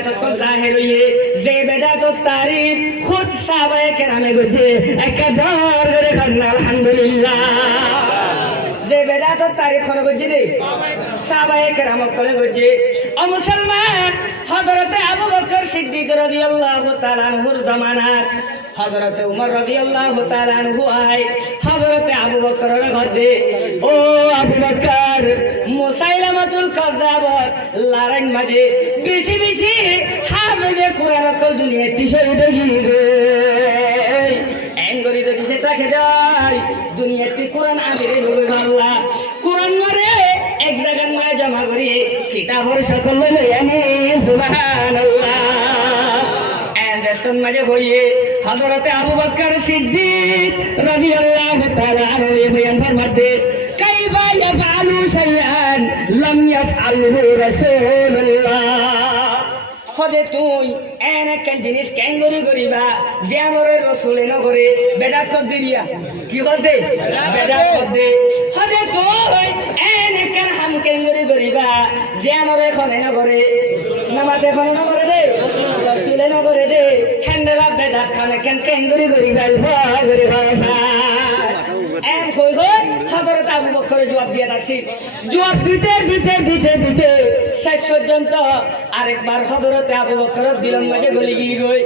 বেদাত কল জাহির হইয়ে যে বেদাত তারিফ খুদ সাহাবায়ে কেরামে গজে একদর করে খান আলহামদুলিল্লাহ যে বেদাত তারিফ কোন গজে দে সাহাবায়ে কেরাম করে গজে ও মুসলমান হযরতে আবু বকর সিদ্দিক রাদিয়াল্লাহু তাআলা আনহুর জামানাত হযরতে উমর রাদিয়াল্লাহু তাআলা আনহু আয় হযরতে আবু বকরের ঘরে ও আবু বকর মুসাইলামাতুল কাযাব লারান মাঝে বেশি বেশি হাফেজে কোরআন কল দুনিয়াতে শহীদ গিরে এঙ্গরি যদি সে রাখে যায় দুনিয়াতে কোরআন আমিরে বলে আল্লাহ কোরআন মারে এক জায়গায় মা জমা করি কিতাবর সকল লইয়ানি সুবহানাল্লাহ এন্ডতন মাঝে হইয়ে হযরতে আবু বকর সিদ্দিক রাদিয়াল্লাহু তাআলা আনহু বয়ান ফরমাতে কাইফা ইয়াফআলু শাইআন লাম ইয়াফআলহু রাসূলুল্লাহ হদে তুই এনেক জিনিস কেঙ্গরি করিবা যে আমার রাসূলে নগরে বেদা কর দিয়া কি করতে বেদা কর দে হদে তুই এনেক হাম কেঙ্গরি করিবা যে আমার এখন নগরে নামাজ এখন নগরে দে রাসূলে নগরে দে হ্যান্ডেলা বেদা খানে কেঙ্গরি করিবা ভাগরে ভাষা এন কই গো হযরত আবু বকর জবাব দিয়া আসি জবাব দিতে শেষ পর্যন্ত আরেকবার হযরত আবু বকর দিলম মাঝে গলি গই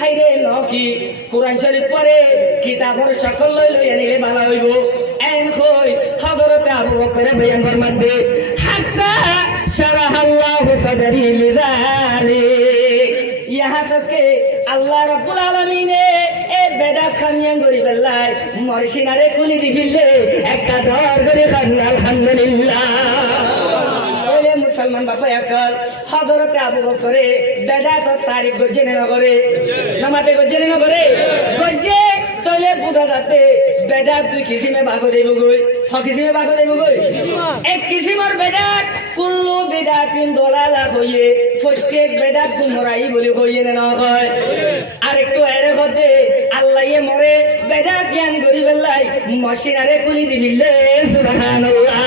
হাইরে নকি কোরআন শরীফ পড়ে কিতাবর সকল লই আনিলে ভালো হইব এন কই হযরত আবু বকর বয়ান ফরমাতে হাত্তা শারাহাল্লাহু সাদরি লিযালিক ইহা থেকে আল্লাহ রাব্বুল আলামিনে বেদাত খামিয়ান গরি বেল্লাই মরসিনারে কুলি দিবিলে একটা দর করে খান আলহামদুলিল্লাহ ওলে মুসলমান বাবা একল হযরতে আবু বকরে বেদাত তারিখ গজেনে নগরে নামাতে গজেনে নগরে গজে তলে বুদাতে বেদাত দুই কিসিমে ভাগ দেব গই কিসিমে ভাগ দেব গই এক কিসিমর বেদাত কুল্লু বেদাতিন দলালা হইয়ে প্রত্যেক বেদাত গুমরাই বলে কইয়ে না হয় আরেকটু এরে হতে আল্লাহয়ে মরে বেদাত জ্ঞান করি বেল্লাই মশিনারে কুলি দিবিলে সুবহানাল্লাহ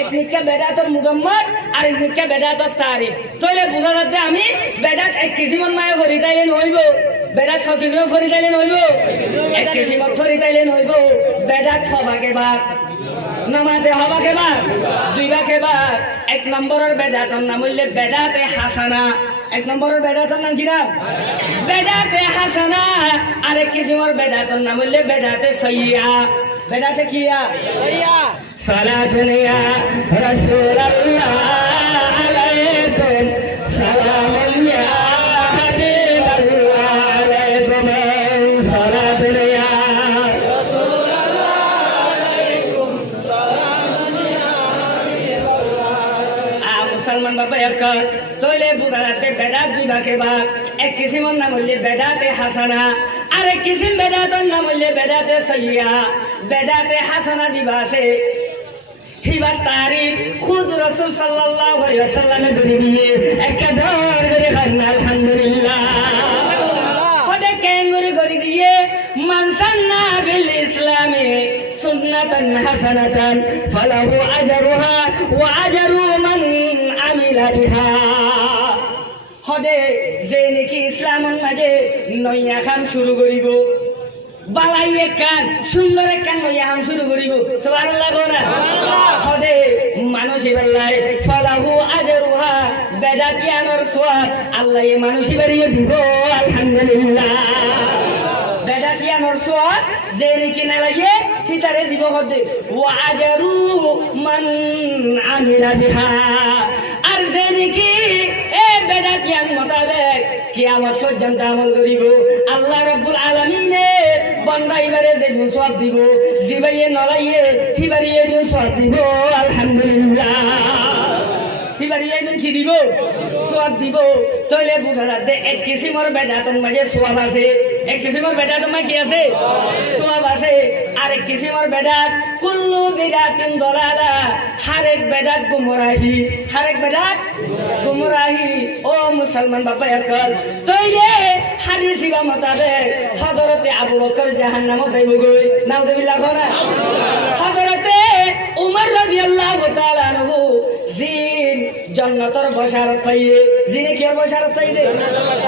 এক মিক্কা বেদাতর মুদম্মত আর এক মিক্কা বেদাতর তারিখ তইলে বুঝাতে আমি বেদাত এক কিসিমন মায়ে ভরি তাইলে নইব বেদাত ছ কিসিমন ভরি তাইলে নইব এক কিসিমন ভরি তাইলে নইব বেদাত হবাকে বাদ নামাজে হবাকে বাদ দুই ভাগে বাদ এক নম্বরের বেদাতর নাম হইলে বেদাতে হাসানা এক নম্বরের বেদাতর নাম কি নাম বেদাতে হাসানা আরেক কিসিমর বেদাতর নাম হইলে বেদাতে সইয়া বেদাতে কিয়া সইয়া সালাতুন ইয়া রাসূলুল্লাহ আলাইকুম সালামুন ইয়া হাবিবাল্লাহ আলাইকুম সালাতুন ইয়া রাসূলুল্লাহ আলাইকুম সালামুন ইয়া হাবিবাল্লাহ মুসলমান বাবা একল তইলে বুদারাতে বেদাত দুইভাগে ভাগ এক কিসিমর নাম হইলে বেদাতে হাসানা আর এক কিসিম বেদাতর নাম হইলে বেদাতে সইয়া বেদাতে হাসানা দিবা আছে হিবার তারিফ খুদ রাসূল সাল্লাল্লাহু আলাইহি ওয়াসাল্লামে ধরে দিয়ে একদর করে খান আলহামদুলিল্লাহ কদে কেঙ্গুরি করে দিয়ে মান সান্না ফিল ইসলামে সুন্নাতান হাসানাতান ফালাহু আজরুহা ওয়া আজরু মান আমিলা বিহা হদে যে নাকি ইসলামের মাঝে নয়া কাম শুরু করিব বালাই কান সুন্দর কান নয়া কাম শুরু করিব সুবহানাল্লাহ গোনা হদে মানুষ বেল্লাই ফালাহু আজরুহা বেদাতিয়ানোর সওয়াব আল্লাহ মানুষ বাড়িয়ে দিব আলহামদুলিল্লাহ বেদাতিয়ানোর সওয়াব যে নাকি না লাগে হিতারে দিব হদে ওয়া আজরু মান আমিলা বিহা আর যে নাকি বেদাতিয়ান মোতাবেক কিয়ামত পর্যন্ত আমল করিব আল্লাহ রাব্বুল আলামিনে বান্দা ইবারে যে সওয়াব দিব জিবাইয়ে নলাইয়ে হিবারিয়ে যে সওয়াব দিব আলহামদুলিল্লাহ হিবারিয়ে যে কি দিব সওয়াব দিব তইলে বুঝা যাতে এক কিসিমর বেদাতর মাঝে সওয়াব আছে এক কিসিমর বেদাতর মাঝে কি আছে সওয়াব আছে আর এক কিসিমর বেদাত কুল্লু বিদাতিন দলালা হারেক বেদাত গুমরাহি হারেক বেদাত গুমরাহি ও মুসলমান বাবা একল তইলে হাদিস মোতাবেক হযরতে আবু বকর জাহান্নামে যাইব গই নাউযুবিল্লাহ কোনা হযরতে উমর রাদিয়াল্লাহু তাআলা আনহু জিন জান্নাতের বশারত পাইয়ে দিনে কি বশারত পাইয়ে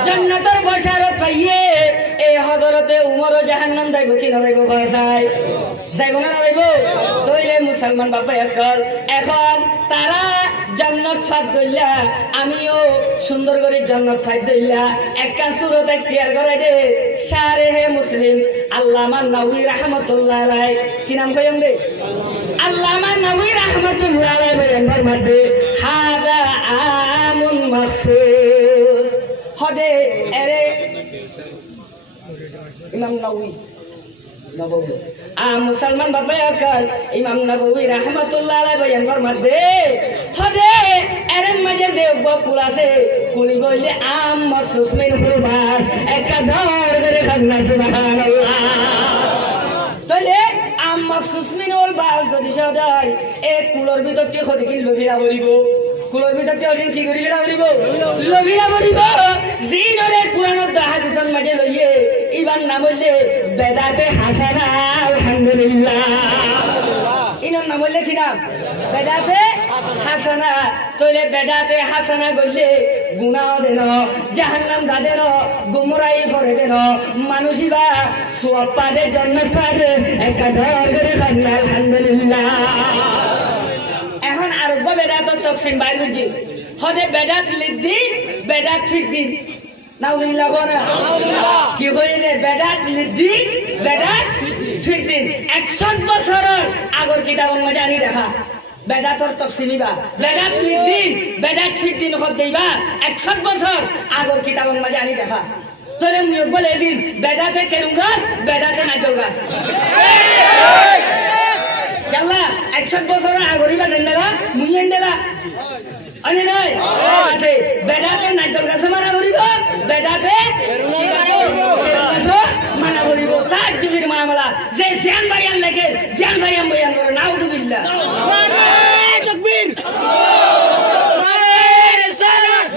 জান্নাতের বশারত পাইয়ে এই হযরতে উমর জাহান্নাম যাইব কি না যাইব যাইব না যাইব তইলে মুসলমান বাবা এখন তারা জান্নাত ফাত কইলা আমিও সুন্দর করে জান্নাত ফাত দইলা একটা সূরত এখতিয়ার করে দে শারে হে মুসলিম আল্লামা নবী রাহমাতুল্লাহ আলাইহি কি নাম কইম দে আল্লামা নবী রাহমাতুল্লাহ আলাইহি বয়ানের মধ্যে হাদা আমুন মাখসুস হদে এরে ইমাম নবী মুসলমান বাবা ইমাম নবী রাহমাতুল্লাহ আলাইহি বয়ানের মধ্যে হদে এরেন মাঝে দেব কুল আছে কুলি বললে আম মাখসুস মিন হুরবাস একটা ধর করে খান্না সুবহানাল্লাহ তাহলে আম মাখসুস মিন হুরবাস যদি সদাই এই কুলর ভিতর কি খদি কি লভিরা বলিব কুলর ভিতর কি কি করিরা বলিব লভিরা বলিব জিনরে কুরআনের হাদিসের মাঝে লইয়ে ইবান নাম বললে বেদাতে হাসানা আলহামদুলিল্লাহ ইনার নাম বললে কি নাম বেদাতে হাসানা তইলে বেদাতে হাসানা গললে গুনাহ দেন জাহান্নাম দাদেন গুমরাই করে দেন মানুষিবা সওয়াব পাবে জান্নাত পাবে একটা ধর করে কান্না আলহামদুলিল্লাহ এখন আরব বেদাত তকসিম বাইর হচ্ছে হদে বেদাত লিদ্দি বেদাত ফিদ্দিন নাউজুবিল্লাহ কোনা কি কইলে বেদাত লিদ্দি বেদাত ফিদ্দিন 100 বছরের আগর কিতাবের মধ্যে আনি দেখা বেদাতর তকসিমিবা বেদাত লিদ্দিন বেদাত ফিদ্দিন হদ দেইবা 100 বছর আগর কিতাবের মধ্যে আনি দেখা তোরে মুখ বলে দিন বেদাতে কেরুম গাছ বেদাতে নাচল গাছ জাল্লা 100 বছরের আগরিবা দেন দেলা মুইয়েন দেলা আনে নাই বেদাতে বেদাতে নাচল গাছ মারা করিব বেদাতে মানা করিব তার জিবির মামলা যে জান ভাইয়ান লেখে জান ভাইয়ান বয়ান করে নাউযুবিল্লাহ নারে তাকবীর নারে রিসালাত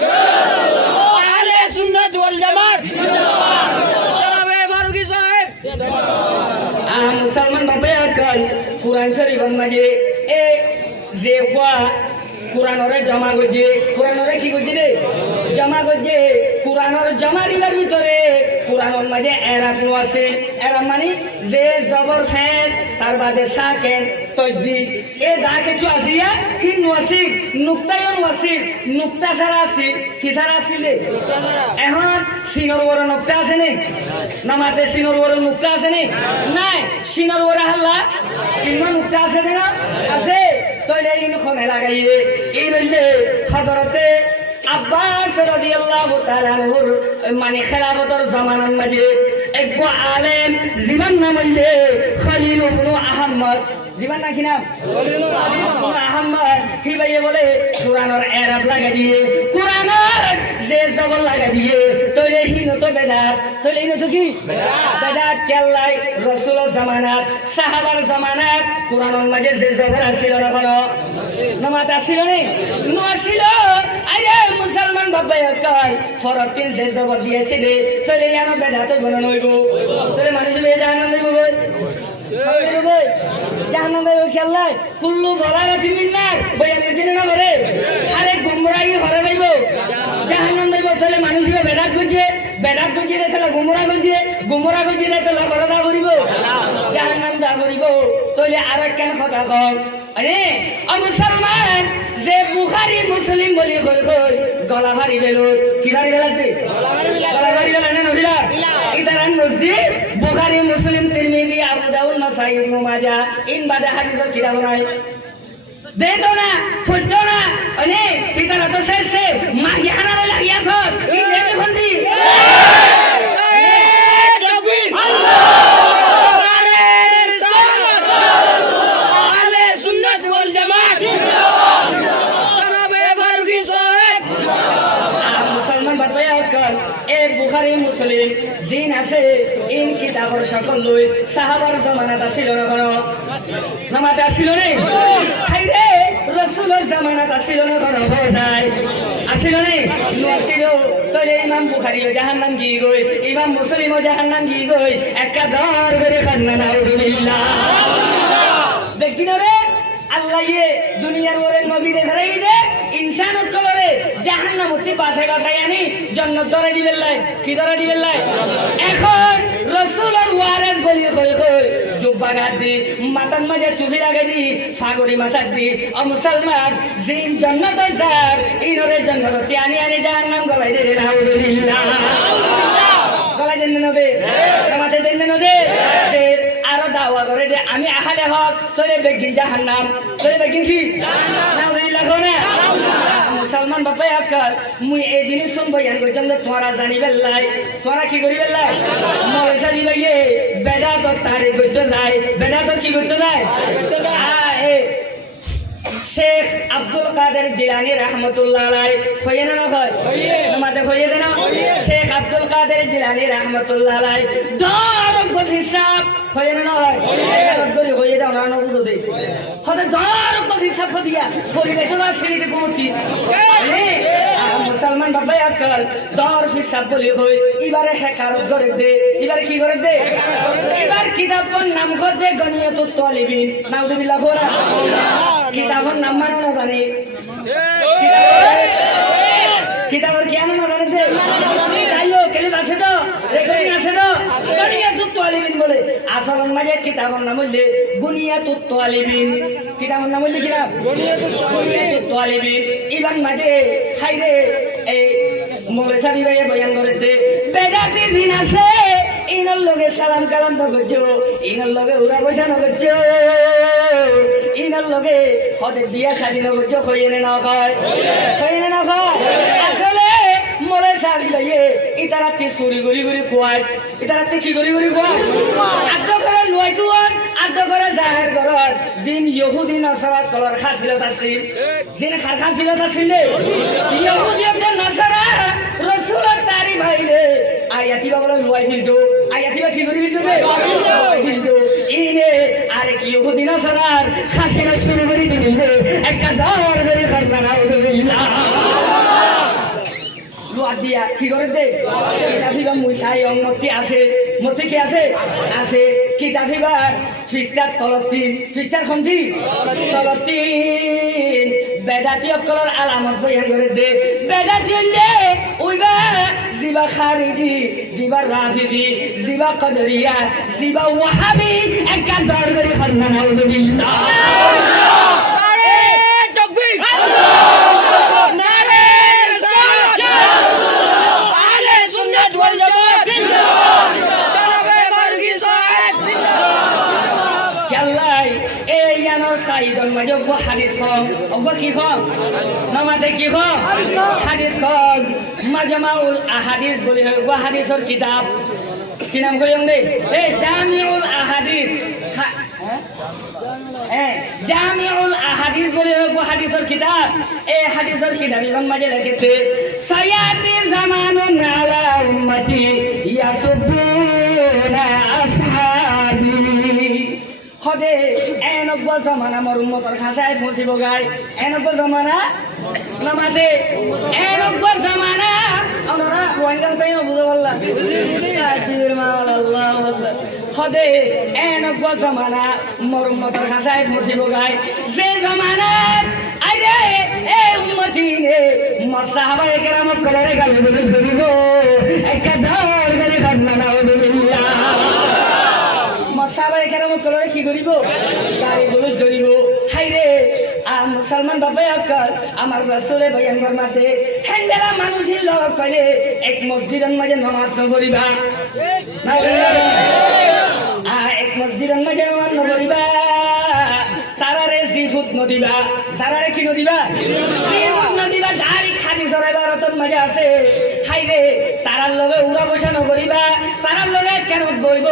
আহলে সুন্নাত ওয়াল জামাত জিন্দাবাদ জনাবে ফারুকী সাহেব জিন্দাবাদ মুসলমান বাবা আকাল কুরআন শরীফের মাঝে এ যে কুরআনরে জমা করছে কুরআনরে কি করছে রে জমা করছে কুরআনর জমা রিবার ভিতরে কুরআনের মাঝে এরাব আছে এরাব মানে যে জবর ফেস তার বাদে সাকেন তজদিদ এ দাকে চু আসিয়া কি নসিব নুক্তায়ন ওয়াসিব নুক্তা ছাড়া আছে কি ছাড়া আছিল এখন সিনর বড় নুক্তা আছে নে নামাতে সিনর বড় নুক্তা আছে নে নাই সিনর বড় হাল্লা ইমান নুক্তা আছে না আছে তইলে ইন খনে লাগাইয়ে এই রইলে হযরতে আব্বাস রাদিয়াল্লাহু তাআলা আনহুর মানে খেলাফতের জামানার মাঝে এক আলেম জীবন নাম হইলে খলিল ইবনে আহমদ জীবন নাকি নাম খলিল ইবনে আহমদ কি ভাইয়ে বলে কুরআনের এরাব লাগা দিয়ে কুরআনের যে জবর লাগা দিয়ে তইলে হিনো তো বেদাত তইলে হিনো তো কি বেদাত কেল্লাই রাসূলের জামানাত সাহাবার জামানাত কুরআনের মাঝে যে জবর আছিল না কোন নামাজ আছিল না নছিল আরে মুসলমান বাবা একবার ফরতিন যে জবর দিয়েছে রে তইলে ইয়ানো বেদাত বলন হইব তইলে মানুষ বে জাহান্নাম দিব কই কই জাহান্নাম দিব কেল্লাই কুল্লু গলাগাতি মিন্নার বয়ান দিনে না করে আরে গুমরাহি হরে যাইব জাহান্নাম দিব তইলে মানুষ বে বেদাত করছে রে তাহলে গুমরা করছে রে তাহলে ঘরে দা করিব জাহান্নাম দা করিব তইলে আর কেন কথা কও আরে মুসলমান যে বুখারী মুসলিম বলি কই গলা ভারি বেলো কি ভারি বেলাতে গলা ভারি বেলা না নহিলা ইতারান মসজিদ বুখারী মুসলিম তিরমিজি আবু দাউদ নাসাই ইবনে মাজাহ ইন বাদে হাদিসের কিতাব নাই দেতো না ফুটো না আরে ইতারা তো শেষে মাগি হানারে লাগিয়াছ ইন দেখে ফন্দি তাকবীর আল্লাহু নারে রিসালাত আহলে সুন্নাত ওয়াল জামাত জনাবে ফারুকী সাহেব মুসলমান বাতায়া কর এ বুখারী মুসলিম দিন আছে ইন কিতাবের সকল লই সাহাবার জামানাত আছিল না কোন নামাতে আছিল নে হাইরে রাসূলের জামানাত আছিল না কোন যায় আছিল নে নছিল তইলে ইমাম বুখারী জাহান্নাম গি গই ইমাম মুসলিম জাহান্নাম গি গই একা দর করে কান্না নাউযুবিল্লাহ দেখদিন রে আল্লাহ দুনিয়ার ওরে নবী রে ধরাই দে ইনসান কলরে জাহান্নামতি বাছাই বাছাই আনি জান্নাত ধরে দিবেন লাই কি ধরে দিবেন লাই এখন রাসূলের ওয়ারিস বলি কই কই জুব্বা গাদি মাথার মাঝে টুপি লাগাই দি ফাগরি মাথার দি ও মুসলমান জিন জান্নাত যার ইনরে জান্নাত আনি আনি জাহান্নাম গলাই দে আলহামদুলিল্লাহ গলাই দেন নবে মাথা দেন নবে আরো দাওয়া করে দে আমি আহালে হক তোরে বেগিন জাহান্নাম তোরে বেগিন কি আলহামদুলিল্লাহ কোনে মুসলমান বাপাই আকাল মুই এই জিনিস শুন বয়ান কইতাম যে তোরা জানি বেল্লাই তোরা কি করি বেল্লাই মৌলসা দিবাইয়ে বেদা তো তারে কইতো যায় বেদা তো কি কইতো যায় শেখ আব্দুল কাদের জিলানী রহমতুল্লাহ আলাইহি কইয়ে না কয় তোমাদের কইয়ে দেন শেখ আব্দুল কাদের জিলানী রহমতুল্লাহ আলাইহি দরক হিসাব কইয়ে না হয় দরক কইয়ে দাও না বুঝো দে হতে দরক হিসাব দিয়া কইলে তো আসলে কোমতি মুসলমান বাবাই আকাল দর হিসাব বলি কই এবারে হেকারত করে দে এবারে কি করে দে এবার কিতাবর নাম করে দে গনিয়াতুত তালিবিন নাউযুবিল্লাহ কোরা কিতাবর নাম মানো না জানি কিতাবর জ্ঞান না জানি দে তাইও কেলি আছে তো রেকর্ডিং আছে তো গনিয়াতুত তালিবিন বলে আসল মাঝে কিতাবর নাম হইলে গুনিয়াতুত তালিবিন কিতাবর নাম হইলে কিতাব গুনিয়াতুত তালিবিন ইবান মাঝে হাইরে এই মৌলসা বিবাহে বয়ান করে দে বেদাতি দিন আছে ইনার লগে সালাম কালাম তো করছো ইনার লগে উড়া বসানো করছো ইনার লগে হতে বিয়া শাদী না করছো কইয়ে না কয় আসলে মৌলসা বিবাহে ইতারাতে চুরি গড়ি গড়ি খোয়াস ইতারাতে কি গড়ি গড়ি খোয়াস আদ্য করে লয় তুয়ান আদ্য করে জাহের ঘরত দিন ইহুদি নসরাত কলর খাসিলত আছিল দিন খাসিলত আছিল ইহুদি নসরা রাসূলের তারিফ হইলে আয়াতিবা বলে লয় দিলতো আয়াতিবা কি করি দিলতো দিলতো ইনে আরে কি ইহুদি নসরার খাসিলত শুরু করে দিলে একটা দর করে করবানা আলহামদুলিল্লাহ দিয়া কি করে দে কিতাবিবা মুসাই অমতি আছে মতে কি আছে আছে কিতাবিবার ফিস্টার তলতিন ফিস্টার খন্দি তলতিন বেদাতি অকলর আলামত বয়ান করে দে বেদাতি হইলে ওইবা জিবা খারিজি জিবা রাফিজি জিবা কদরিয়া জিবা ওয়াহাবি একটা দরবারি খানা নাউযুবিল্লাহ আরে তাকবীর হাদিস কি নামাতে কি হাদিস মাজমাউল আহাদিস বলি হাদিসর কিতাব কি নাম করি দে জামিউল আহাদিস জামিউল আহাদিস বলি হাদিসর কিতাব এই হাদিসর কিতাব ইমাম মাঝে লিখেছে সায়াতি জামানুন আলা উম্মতি ইয়াসুবুনা আসহাবি হদে এনব্ব জমানা মোর উম্মতর খাসায় পৌঁছিব গাই এনব্ব জমানা নামাতে এনব্ব জমানা আমরা ওয়াঙ্গাল তাই বুঝতে পারলাম হদে এনব্ব জমানা মোর উম্মতর খাসায় পৌঁছিব গাই যে জমানাত আরে এ উম্মতি রে সাহাবায়ে কেরাম কলরে গালি বলিব একটা ধর গালি কান্না নাউযুবিল্লাহ সাহাবায়ে কেরাম কলরে কি করিব গালি বলুস করিব হাইরে মুসলমান বাবা আকাল আমার রাসূলে বয়ান করমাতে হেন্দেলা মানুষের লোক পাইলে এক মসজিদের মাঝে নামাজ পড়িবা এক মসজিদের মাঝে নামাজ পড়িবা তারারে জিফুত নদিবা তারারে কি নদিবা জিফুত নদিবা দাড়ি খাদি জরাইবা রতন মাঝে আছে হাইরে তারার লগে উড়া বসা নকরিবা তারার লগে কেন বইব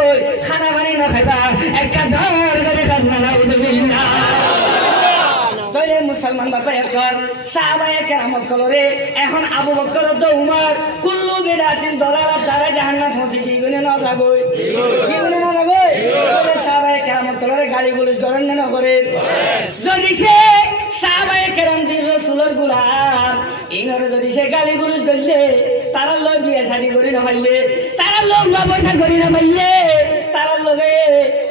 খানা পানি না খাইবা একটা ধর করে কান্না নাউযুবিল্লাহ তইলে মুসলমান বাবা একবার সাহাবায়ে কেরাম কলরে এখন আবু বকর ও উমর কুল্লু বিদাতিন দলালা তারা জাহান্নাম পৌঁছে কি গুনে না লাগই কি গুনে না লাগই সাহাবায়ে কেরাম কলরে গালি গুলিশ করেন না করে যদি সে সাহাবায়ে কেরাম দি রাসূলের গোলাম ইনরে যদি সে গালি গুলিশ করলে তারা লয় বিয়া শাদী করি না পাইলে তারা লোক ব্যবসা করি না পাইলে তারা লগে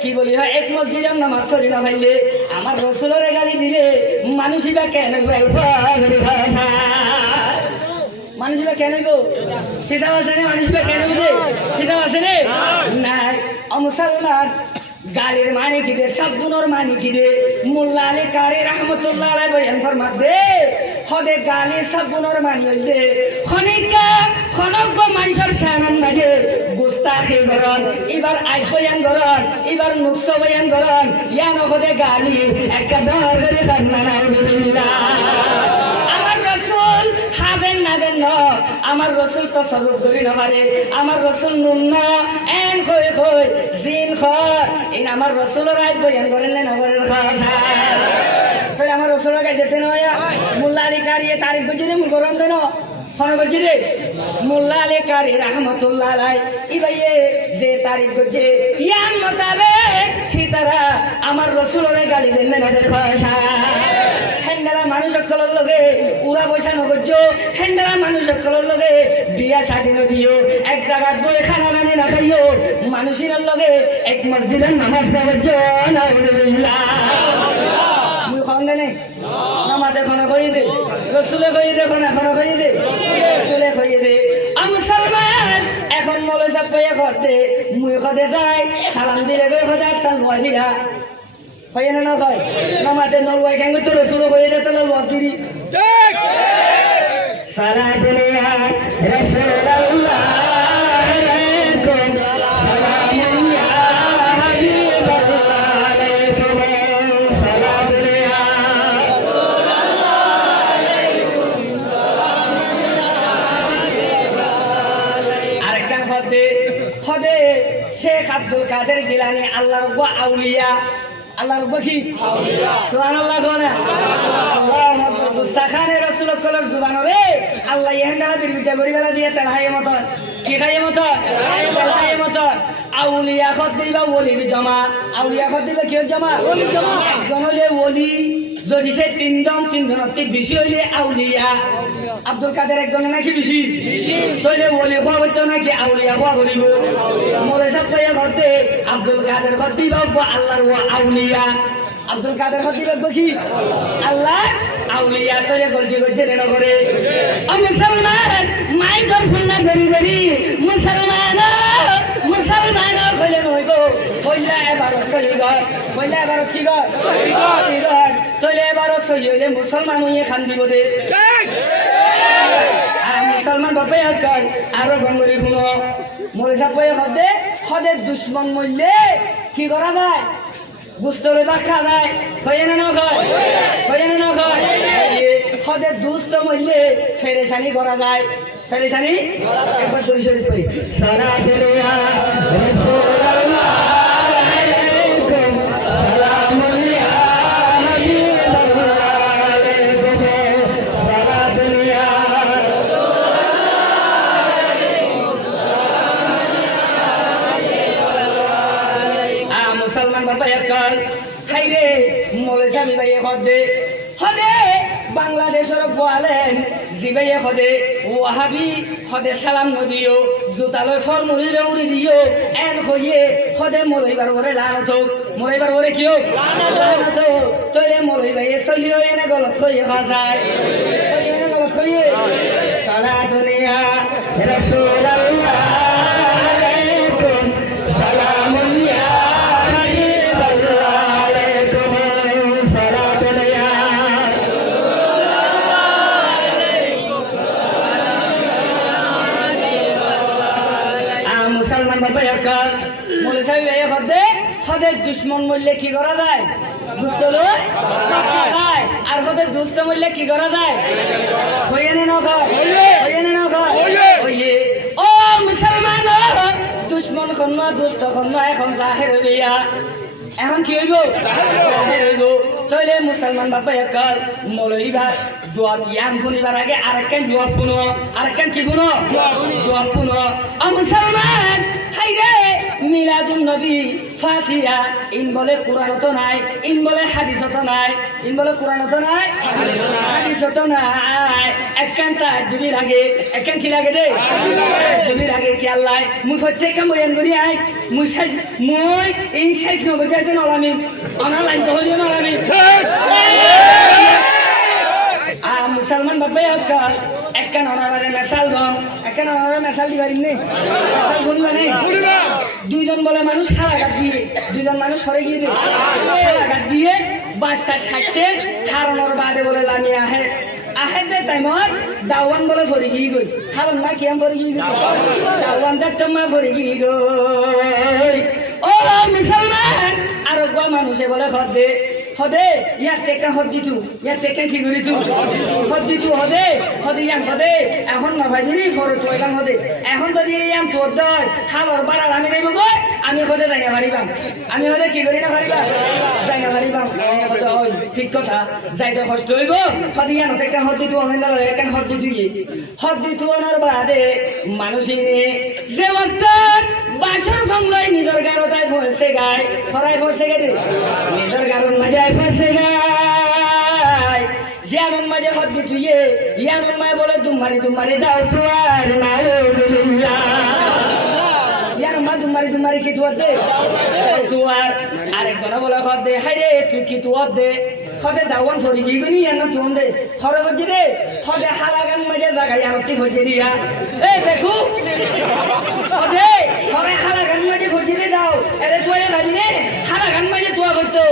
কি বলি হয় এক মসজিদের নামাজ পড়ি না ভাইলে আমার রসুলের গালি দিলে মানুষই বা কেন মানুষ বা কেন গো হিসাব আছে রে মানুষ বা কেন বুঝে হিসাব আছে রে নাই মুসলমান গালির মানে কি দে সাবগুনোর মানে কি দে মোল্লা আলী কারি রহমতুল্লাহ আলাইহি বয়ান ফরমাতে হদে গালি সাবগুনোর মানে হইলে খনিকা খনক মানুষের সামান মাঝে গুস্তাখি করন এবার আজ বয়ান করন এবার নুকস বয়ান করন ইয়ান হদে গালি একটা দর করে কান্না নাউজুবিল্লাহ আমার রাসূল হাবেন না দেন আমার রাসূল তো সরব করি না পারে আমার রাসূল নুন না এন কই কই জিন খর ইন আমার রাসূলের আজ বয়ান করেন না করেন খাসা তাহলে আমার রাসূলের কাছে যেতে নয় মোল্লা আলী কারি তারিখ বুঝিয়ে মু করন দেন ফোন করছি রে মোল্লা আলী কারি রহমতুল্লাহ আলাইহি ইবাইয়ে যে তারিখ বুঝে ইয়ান মোতাবেক কি তারা আমার রাসূলের গালি দেন না খাসা হেন্ডালা মানুষ সকলের লগে উড়া পয়সা নগর্য হেন্ডালা মানুষ সকলের লগে বিয়া শাদী নদিও এক জায়গার বই খানা মানে না খাইও মানুষের লগে এক মসজিদের নামাজ নগর্য নাউজুবিল্লাহ মুই খন্দে নেই নামাজ এখন কই দে রসুলে কই দে এখন কই দে রসুলে কই দে মুসলমান এখন মৌলভী সাহেব কইয়া করতে মুই কদে যাই সালাম দিলে কই কদে একটা লয় দিরা কই না কই নামাজে নলওয়াই কেন তো রসুল কই দে তো লয় দিরি ঠিক সালাতুল ইয়া রাসূলুল্লাহ আলাইকুম সালামুন ইয়া হাবিবাল্লাহ আলাইকুম সালাতুল ইয়া রাসূলুল্লাহ আলাইকুম সালামুন ইয়া হাবিবাল্লাহ আরেকটা হদে শেখ আব্দুল কাদের জিলানী আল্লাহর ওয়া আউলিয়া আল্লাহর বকি আউলিয়া সুবহানাল্লাহ কোনা আল্লাহ মুস্তাখানে রাসূল কলর জুবানরে আল্লাহ ইহনা দিল বিটা গরিবেলা দিয়ে তাহায়ে মত কি খায়ে মত তাহায়ে মত আউলিয়া খত দিবা ওলি জমা আউলিয়া খত দিবা কি জমা ওলি জমা জনলে ওলি যদি সে তিনজনতে বেশি হইলে আউলিয়া আব্দুল কাদের একজনে নাকি বেশি তইলে ওলি হওয়া হইতো নাকি আউলিয়া হওয়া করিব মোরে সব পাইয়া করতে আব্দুল কাদের করতে বাবা আল্লাহর আউলিয়া আব্দুল কাদের করতে বাবা কি আল্লাহ আউলিয়া তইলে গলতি করছে রে করে মুসলমান মাই জন শুননা ধরি মুসলমান কইলে নইব কইলা এবার চলি গয় কইলা এবার কি গয় তইলে এবার চলি হইলে মুসলমান হইয়ে খান দিব দে আর মুসলমান বাপে হকার আরো গঙ্গরি শুনো মরে সাপে হদে দুশ্মন মরলে কি করা যায় গুস্তরে দেখা যায় কয়ে না কয় হদে দুষ্ট মরলে ফেরেশানি করা যায় ফেরেশানি একবার দুই শরীফ কই সালাতুল ইয়া রাসূলুল্লাহ আলাইকুম সালামুন ইয়া হাবিবাল্লাহ আলাইকুম সালাতুল ইয়া রাসূলুল্লাহ আলাইকুম সালামুন ইয়া হাবিবাল্লাহ মুসলমান বাবা একবার হাইরে মৌলভী সাহেব ভাইয়ে হদে বাংলাদেশের গোয়ালেন জিবাইয়ে হদে ওয়াহাবি হদে সালাম নদিও জুতালো ফর মুড়িলে উড়ি দিও এন হইয়ে হদে মরইবার ওরে লানত মরইবার ওরে কিও লানত তইলে মরই ভাইয়ে সহিও এনে গলত হইয়ে যায় সহিও এনে গলত হইয়ে সারা দুনিয়া রাসূলুল্লাহ আলাইকুম সালামুন ইয়া হদে দুশ্মন মরলে কি করা যায় দুষ্ট আর হদে দুষ্ট মরলে কি করা যায় হইয়ে না ও মুসলমান দুশ্মন খন্ন দুষ্ট খন্ন এখন জাহের হইয়া এখন কি হইব তইলে মুসলমান বাবা একাল মৌলভী ভাই জবাব ইয়ান শুনিবার আগে আরেকখান জবাব শুনো, আরেকখান কি শুনো? জবাব শুনো। মুসলমান হাই রে মিলাদুন নবী ফাতিহা ইন বলে কোরআনত নাই, ইন বলে হাদিসত নাই, ইন বলে কোরআনত নাই, হাদিসত নাই। একখান তাজ্জুবি লাগে, একখান কি লাগে দে? তাজ্জুবি লাগে কি আল্লাহ মুই প্রত্যেকটা বয়ান করি আই মুই এই শেষ নগর যাইতে নলামি আমার লাইন তো হইও নলামি। মুসলমান বাবা আজকাল একখান অনারে মেসাল দন, একখান অনারে মেসাল দিবারিম নে, মেসাল শুনবা নেই? দুইজন বলে মানুষ হারাঘাত দিয়ে, দুইজন মানুষ সরে গিয়ে দে হারাঘাত দিয়ে বাঁচটা খাচ্ছে, হারানোর বাদে বলে লামি আহে আহেদের টাইমত দাওয়ান বলে ভরে গিয়ে গই, হারন না কিয়াম ভরে গিয়ে গই, দাওয়ান দেখতাম ভরে গিয়ে গই। ও মুসলমান আর মানুষে বলে ঘর দে হদে ইয়ার টেকা হদ দিতু, ইয়ার টেকা কি করি তু হদ দিতু হদে হদে ইয়ান হদে এখন না ভাই দিনি ফরে তো এলাম হদে এখন যদি ইয়ান তোর দয় খালর বাড়াল আমি নেব গো আমি হদে জায়গা পারিবাম, আমি হদে কি করি না পারিবা জায়গা পারিবাম। ঠিক কথা যাইতে কষ্ট হইব হদে ইয়ান টেকা হদ দিতু অনেক দাঁড়ো এখান হদ দিতু গিয়ে হদ দিতু আনার বাদে মানুষই যে ওয়াক্ত বাসর বাংলায় নিজের গারোটায় ফসে গায় ফরাই ফসে গেছে নিজের গারোর মাঝে ফসে গায় জিয়ানোর মাঝে হদ্দি তুইয়ে ইয়ানোর মায় বলে দুমারি দাও তুয়ার নাউজুবিল্লাহ ইয়ানোর মা দুমারি কি তুয়ার দে তুয়ার আরেকজনে বলে হদ দে হাই রে তুই কি তুয়ার দে হদে দাওয়ান ফরি গিগুনি ইয়ানো তুন দে হরে হজ্জি রে হদে হালাগান মাঝে জায়গা ইয়ানতি হজ্জি দিয়া এ দেখু হদে হরে হালাগান মাঝে হজ্জি রে দাও এরে তুই ভাবি রে হালাগান মাঝে তুয়া করতো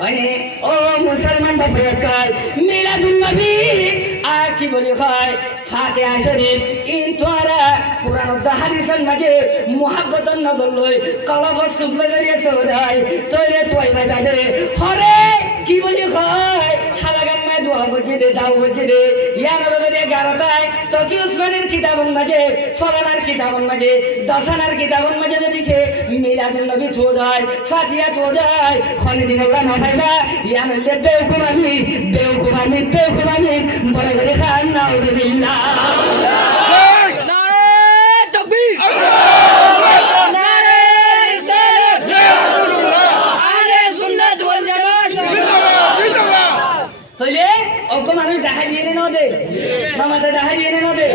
মানে ও মুসলমান বাপরে মিলাদুন নবী আর কি বলি হয় ফাতিহা শরীফ ইন তোরা কুরআন ও হাদিসের মাঝে মুহাব্বতন নগর লই কলব সুবলে গরিয়ে সদাই তোরে তুই ভাই দে হরে কি বলি হয় হালাগান মাঝে দোয়া হজ্জি দে দাও হজ্জি দে ইয়ানো রে গারতায় তো কি উসমানের কিতাবের মাঝে ফলানার কিতাবের মাঝে দসানার কিতাবের মাঝে যদি সে মিলাদুন নবী তো যায় ফাতিহা তো যায় খনি দিন আল্লাহ না ভাইবা ইয়ানো লে বেউকুমামি বলে বলে খান নাউজুবিল্লাহ। তাইলে অল্প মানুষ দেখা দিয়ে না দে মামাতে দেখা দিয়ে না দে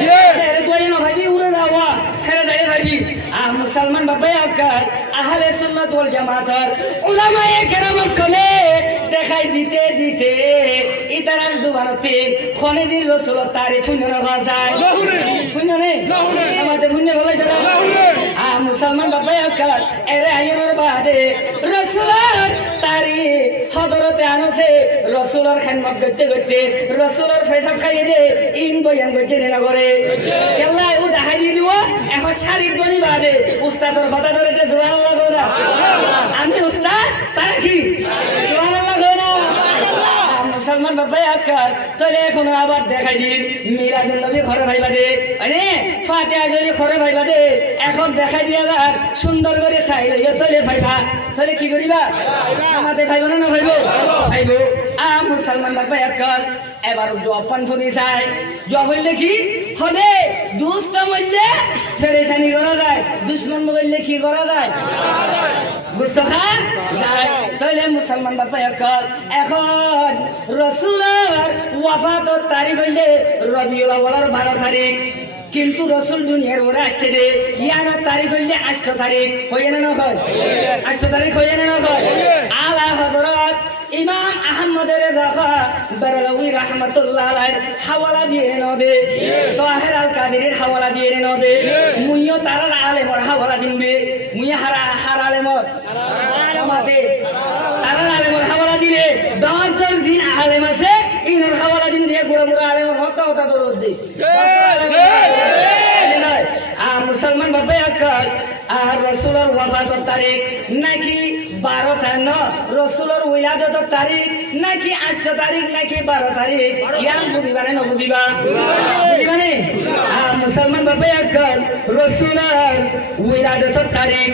তুই না ভাবি উড়ে যাওয়া হেরে দাঁড়িয়ে ভাবি আর মুসলমান বাবাই আকার আহলে সুন্নাত ওয়াল জামাতের উলামায়ে কেরামত কোনে দেখাই দিতে দিতে ইতারার জুবানতে খনে দিন রাসূল তারিফ শুনে বাজায় শুনে আমাদের শুনে বলাই দাঁড়া আর মুসলমান বাবাই আকার এরে আইনের বাদে রাসূলের তারিফ হযরতে আনসে রাসূলের খেদমত করতে করতে রাসূলের পেশাব খাইয়ে দে ইন বয়ান করতে না করে কেল্লা ও দেখা দিয়ে দিব এখন শারীরিক বলি বাদে উস্তাদের কথা ধরেতে সুবহানাল্লাহ গোরা আমি উস্তাদ তার কি সুবহানাল্লাহ গোরা মুসলমান বাবাই আকার তাহলে এখন আবার দেখাই দিন মিলাদুন নবী ঘরে ভাইবা দে মানে ফাতিহা শরীফ ঘরে ভাইবা দে এখন দেখাই দিয়া রাখ সুন্দর করে চাই লইয়া তাহলে ভাইবা তাহলে কি করিবা আমাদের ভাইব না ভাইব ভাইব মুসলমান বাবাই আকার এবার জপান ফোনে চাই জব হইলে কি হদে দুষ্ট মরলে ফেরেশানি করা যায় দুশ্মন মরলে কি করা যায় বুঝছো খান তাহলে মুসলমান বাবাই আকার এখন রাসূলের ওয়াফাতের তারিখ হইলে রবিউল আউয়ালের 12 তারিখ কিন্তু রাসূল দুনিয়ার ওরা আসছে রে ইয়ানার তারিখ হইলে 8 তারিখ হইয়া না হয় 8 তারিখ হইয়া না হয় আলা হযরত ইমাম আহমদের দেখা বেরলভী রাহমাতুল্লাহ আলাইহির হাওয়ালা দিয়ে নদে তাহের আল কাদেরের হাওয়ালা দিয়ে নদে মুইও তার আলেমর হাওয়ালা দিনবে মুই হারা আলেমর আমাতে তার আলেমর হাওয়ালা দিলে 10 জন দিন আলেম আছে ইনার হাওয়ালা দিন দিয়ে গুড়া আলেমর হতা দরদ দে মুসলমান বাবাই আকার আর রাসূলের ওয়াফাতের তারিখ নাকি 12 তারিখ রাসূলের উলাদতের তারিখ নাকি 8 তারিখ নাকি 12 তারিখ ইয়ান বুঝিবা না বুঝিবা বুঝিবানে মুসলমান বাবাই আকার রাসূলের উলাদতের তারিখ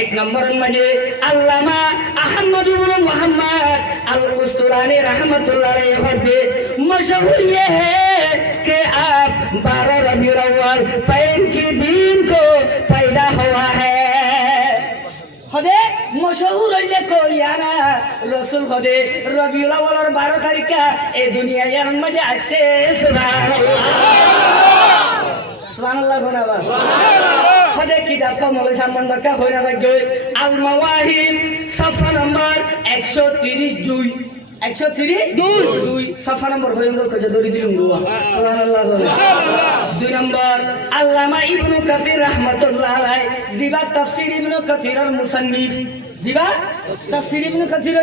এক নম্বরের মাঝে আল্লামা আহমদ ইবনে মুহাম্মদ আল কুস্তুলানি রাহমাতুল্লাহ আলাইহি मशहूर ये है कि आप 12 रबीउल अव्वल पैन के दिन को पैदा हुआ है হদে মশহুর হইলে কইয়ানা রাসূল হদে রবিউল আউয়ালের 12 তারিখে এই দুনিয়ার মাঝে আসছে সুবহানাল্লাহ সুবহানাল্লাহ গোনাবা হদে কিতাব কমলে সম্বন্ধ কা হইনা লাগে আল মাওয়াহিব সফা নাম্বার 132 132 সফা নাম্বার হইলো কত দরি দিলুম দুয়া সুবহানাল্লাহ দুই নম্বর আল্লামা ইবনে কাসির রাহমাতুল্লাহ আলাইহি দিবা তাফসীর ইবনে কাসির আল মুসান্নিফ দিবা তাফসীর ইবনে কাসির